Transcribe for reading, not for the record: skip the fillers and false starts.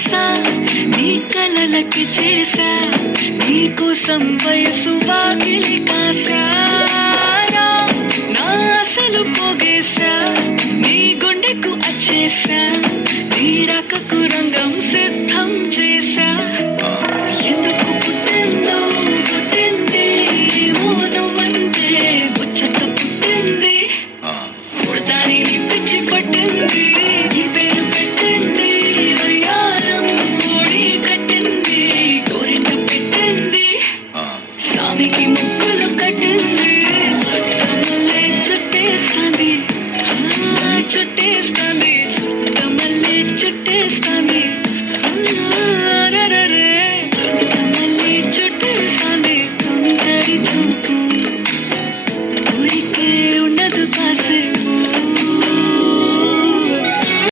ఆశ నీ కలలకి చేశా నీకోసం వయసు వాకిలి కాశారా నా ఆశలు పోగేశా నీ గుండెకు అచ్చేసా నీ రాకకు